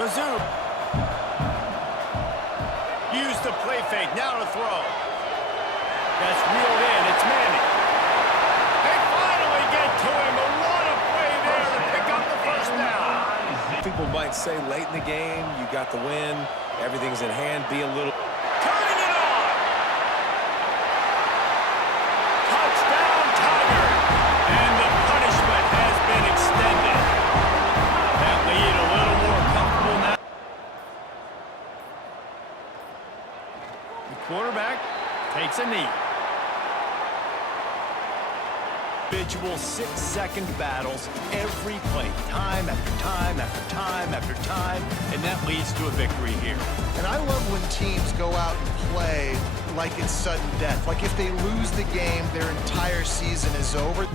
Mizzou. Used the play fake. Now to throw. That's reeled in. It's Manning. They finally get to him. But what a play there to pick up the first down. People might say late in the game, you got the win, everything's in hand, be a little... Turning it on. Touchdown, Tiger. And the punishment has been extended. That lead a little more comfortable now. The quarterback takes a knee. Individual 6-second battles every play, time after time after time after time, and that leads to a victory here. And I love when teams go out and play like it's sudden death. Like if they lose the game, their entire season is over.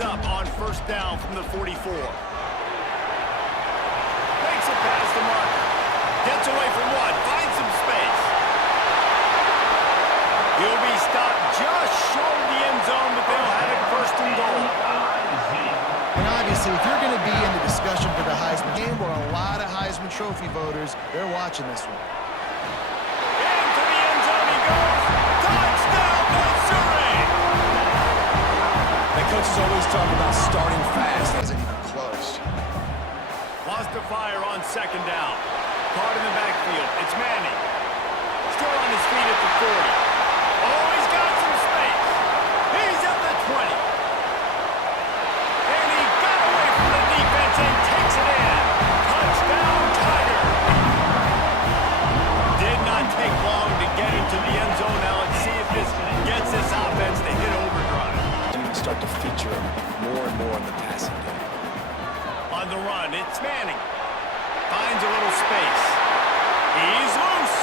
Up on first down from the 44. Makes it past the marker. Gets away from one. Finds some space. He'll be stopped just short of the end zone, but they'll have it first and goal. And obviously, if you're going to be in the discussion for the Heisman game, where a lot of Heisman Trophy voters, they're watching this one. Into the end zone he goes. Touchdown, Missouri! The coaches always talk about starting fast. Isn't even close. Lost to fire on second down. Caught in the backfield. It's Manning. Still on his feet at the 40. Oh, he's got some space. He's at the 20. And he got away from the defense and takes it in. Touchdown, Tiger. Did not take long to get into the end zone. Now let's see if this gets this offense to hit overdrive. Start to feature more and more in the passing game. On the run, it's Manning. Finds a little space. He's loose.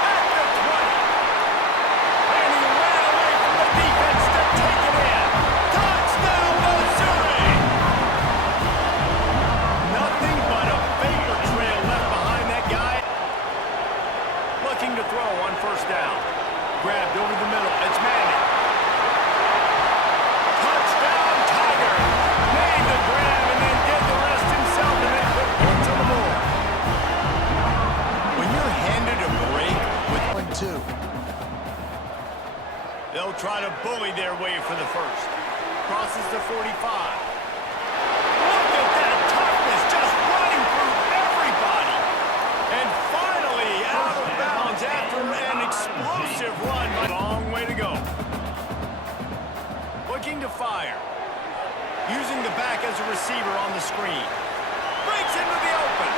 At the 20. And he ran away from the defense to take it in. Touchdown, Missouri! Nothing but a vapor trail left behind that guy. Looking to throw on first down. Grabbed over the middle. It's Manning. They'll try to bully their way for the first. Crosses the 45. Look at that toughness, just running through everybody. And finally out of bounds after an explosive run. Long way to go. Looking to fire. Using the back as a receiver on the screen. Breaks into the open.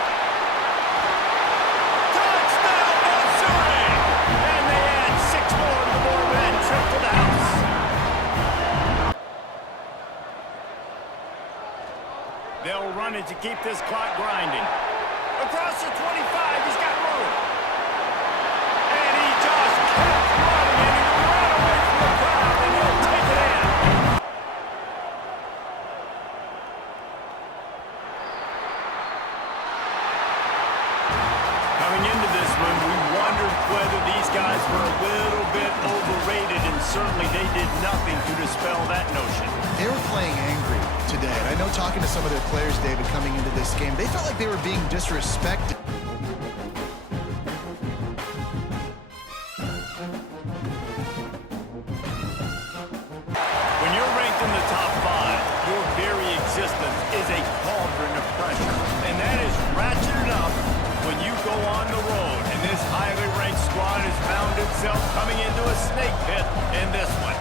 Touchdown, Missouri! And they add 6 more to the board with that trip to the house. They'll run it to keep this clock grinding. Across the 25, he's got room. And he just kept running, and he ran away from the crowd, and he'll take it in. Coming into this one, we wondered whether these guys were a little bit overrated, and certainly they did nothing to dispel that notion. They were playing angry today. And I know talking to some of their players, David, coming into this game, they felt like they were being disrespected. When you're ranked in the top 5, your very existence is a himself coming into a snake pit in this one.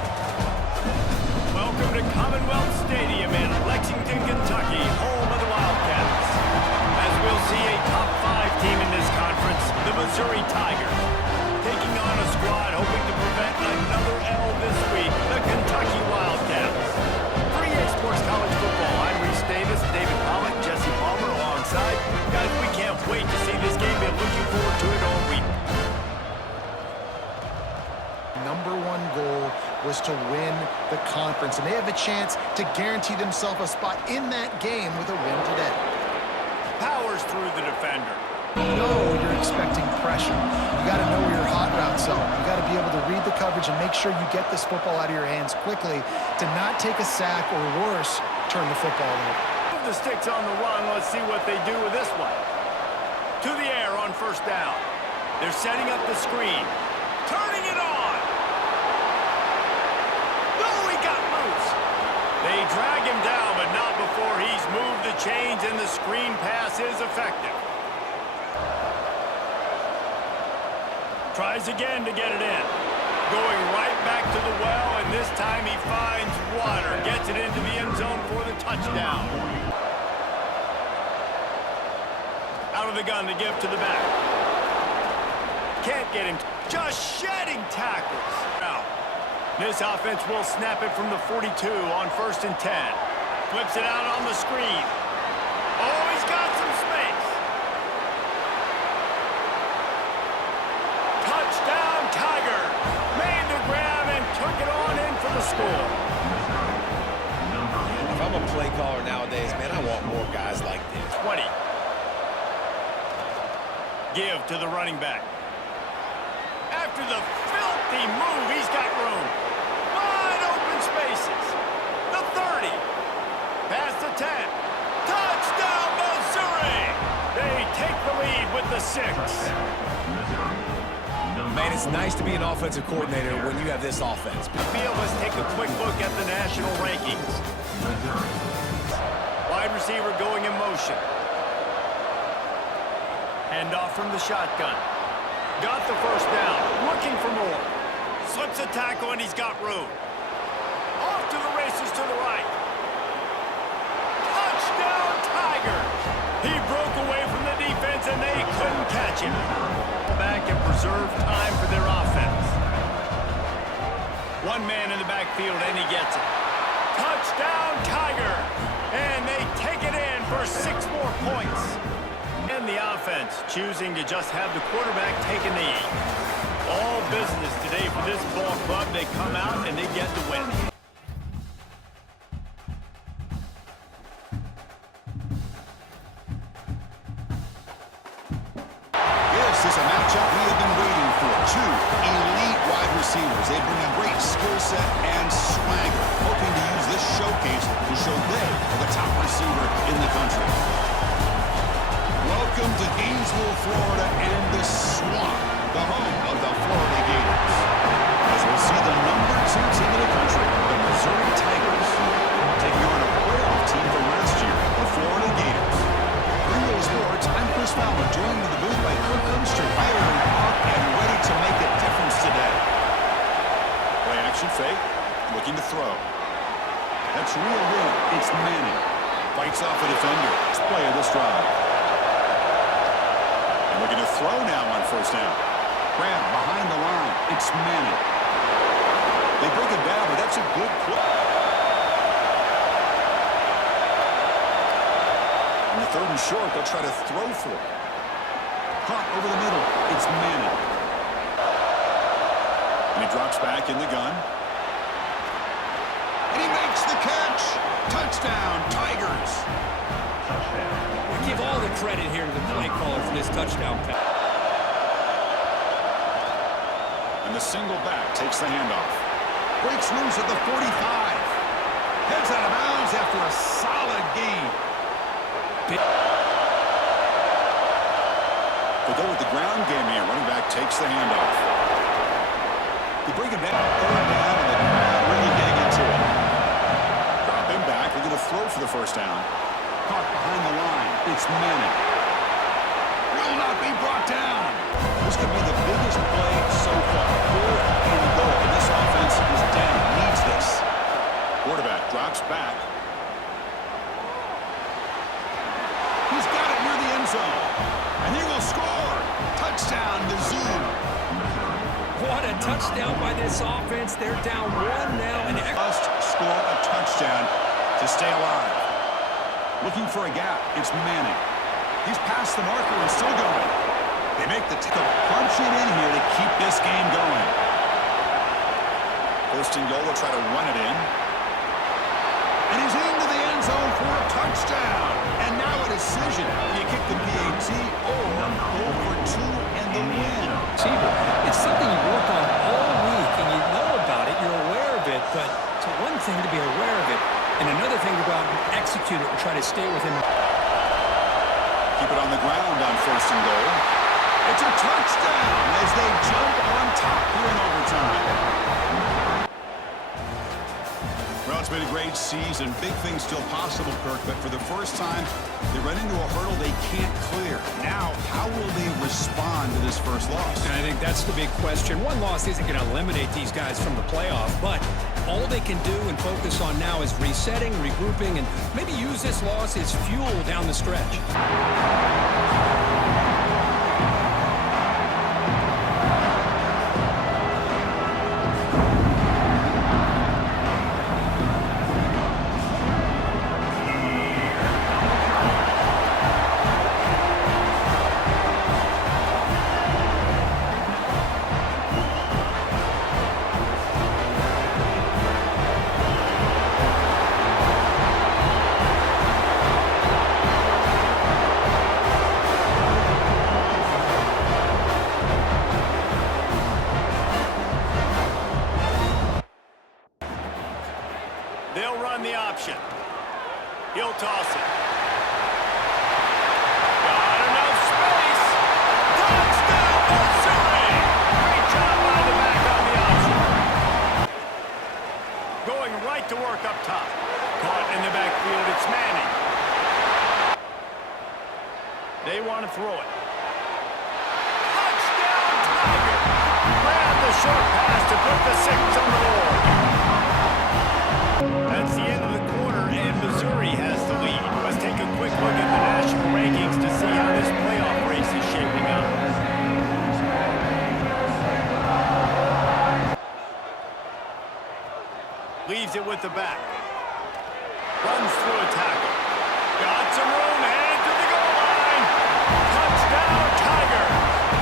Welcome to Commonwealth Stadium in Lexington, Kentucky, home of the Wildcats. As we'll see a top 5 team in this conference, the Missouri Tigers, taking on a squad hoping to prevent another L this week, the Kentucky Wildcats. For EA Sports College Football, I'm Reese Davis, David Pollock, Jesse Palmer alongside. Guys, we can't wait to see this game. Been looking forward to it all week. Number 1 goal was to win the conference, and they have a chance to guarantee themselves a spot in that game with a win today. Powers through the defender. You know you're expecting pressure. You got to know where your hot routes are. You got to be able to read the coverage and make sure you get this football out of your hands quickly to not take a sack or worse, turn the football over. Move the sticks on the run. Let's see what they do with this one. To the air on first down. They're setting up the screen. Turning it on. No, he got loose. They drag him down, but not before he's moved the chains, and the screen pass is effective. Tries again to get it in. Going right back to the well, and this time he finds water. Gets it into the end zone for the touchdown. Out of the gun to give to the back. Can't get him. Just shedding tackles. Now, this offense will snap it from the 42 on 1st and 10. Flips it out on the screen. Oh, he's got some space. Touchdown, Tiger. Made the grab and took it on in for the score. If I'm a play caller nowadays, man, I want more guys like this. 20. Give to the running back. After the filthy move, he's got room. Wide open spaces. The 30. Past the 10. Touchdown, Missouri! They take the lead with the 6. Man, it's nice to be an offensive coordinator when you have this offense. Let's take a quick look at the national rankings. Wide receiver going in motion. Hand off from the shotgun. Got the first down. Looking for more. Slips a tackle and he's got room. Off to the races to the right. Touchdown, Tiger! He broke away from the defense and they couldn't catch him. Back and preserve time for their offense. One man in the backfield and he gets it. Touchdown, Tiger! And they take it in for 6 more points. And the offense choosing to just have the quarterback take a knee. All business today for this ball club. They come out and they get the win. This is a matchup we have been waiting for. 2 elite wide receivers. They bring a great skill set and swagger, hoping to use this showcase to show they are the top receiver in the country. Welcome to Gainesville, Florida, and the Swamp, the home of the Florida Gators. As we'll see the number 2 team in the country, the Missouri Tigers, taking on a playoff team from last year, the Florida Gators. For EA Sports, I'm Chris Fowler, joined in the booth by Kirk Herbstreit, firing up and ready to make a difference today. Play action fake, looking to throw. That's real good. It's Manning. Fights off a defender. Let's play of this drive. Looking to throw now on first down. Grab behind the line. It's Manning. They break it down, but that's a good play. On the 3rd and short, they'll try to throw for it. Caught over the middle. It's Manning. And he drops back in the gun. And he makes the catch. Touchdown, Tigers. We give all the credit here to the play caller for this touchdown pass. And the single back takes the handoff. Breaks loose at the 45. Heads out of bounds after a solid gain. They go with the ground game here. Running back takes the handoff. They bring it down. 3rd down, and the crowd really getting into it. Drop him back. They're going to throw for the first down. Caught behind the line. It's Manning. Will not be brought down. This could be the biggest play so far. looks back. He's got it near the end zone. And he will score. Touchdown, Mizzou. What a touchdown by this offense. They're down 1 now. And Must score a touchdown to stay alive. Looking for a gap. It's Manning. He's past the marker and still going. They make the punch it in here to keep this game going. First and goal, will try to run it in. And he's into the end zone for a touchdown. And now a decision. Do you kick the PAT or go for 2 and the win? receiver. It's something you work on all week, and you know about it, you're aware of it, but it's one thing to be aware of it, and another thing to go out and execute it and try to stay within. Keep it on the ground on first and goal. It's a touchdown as they jump on top here in overtime. Well, it's been a great season. Big things still possible, Kirk, but for the first time, they run into a hurdle they can't clear. Now, how will they respond to this first loss? And I think that's the big question. One loss isn't going to eliminate these guys from the playoff, but all they can do and focus on now is resetting, regrouping, and maybe use this loss as fuel down the stretch. They'll run the option. He'll toss it. Got enough space. Touchdown, Missouri! Great job by the back on the option. Going right to work up top. Caught in the backfield, it's Manning. They want to throw it. Touchdown, Tiger! Grab the short pass to put the 6 on the board. That's the end of the quarter, and Missouri has the lead. Let's take a quick look at the national rankings to see how this playoff race is shaping up. Leaves it with the back. Runs through a tackle. Got some room, headed to the goal line. Touchdown, Tiger!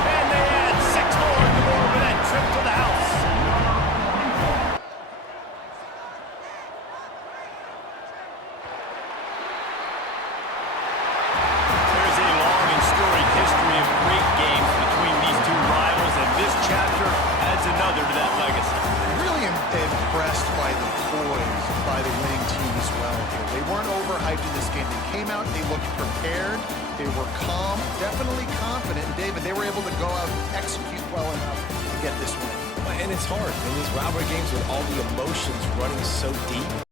And they add 6 more to the board with that trip to the house. There's a long and storied history of great games between these two rivals, and this chapter adds another to that legacy. Really impressed by the poise by the winning team as well here. They weren't overhyped in this game. They came out, they looked prepared, they were calm, definitely confident. And David, they were able to go out and execute well enough to get this win. And it's hard in these rivalry games with all the emotions running so deep.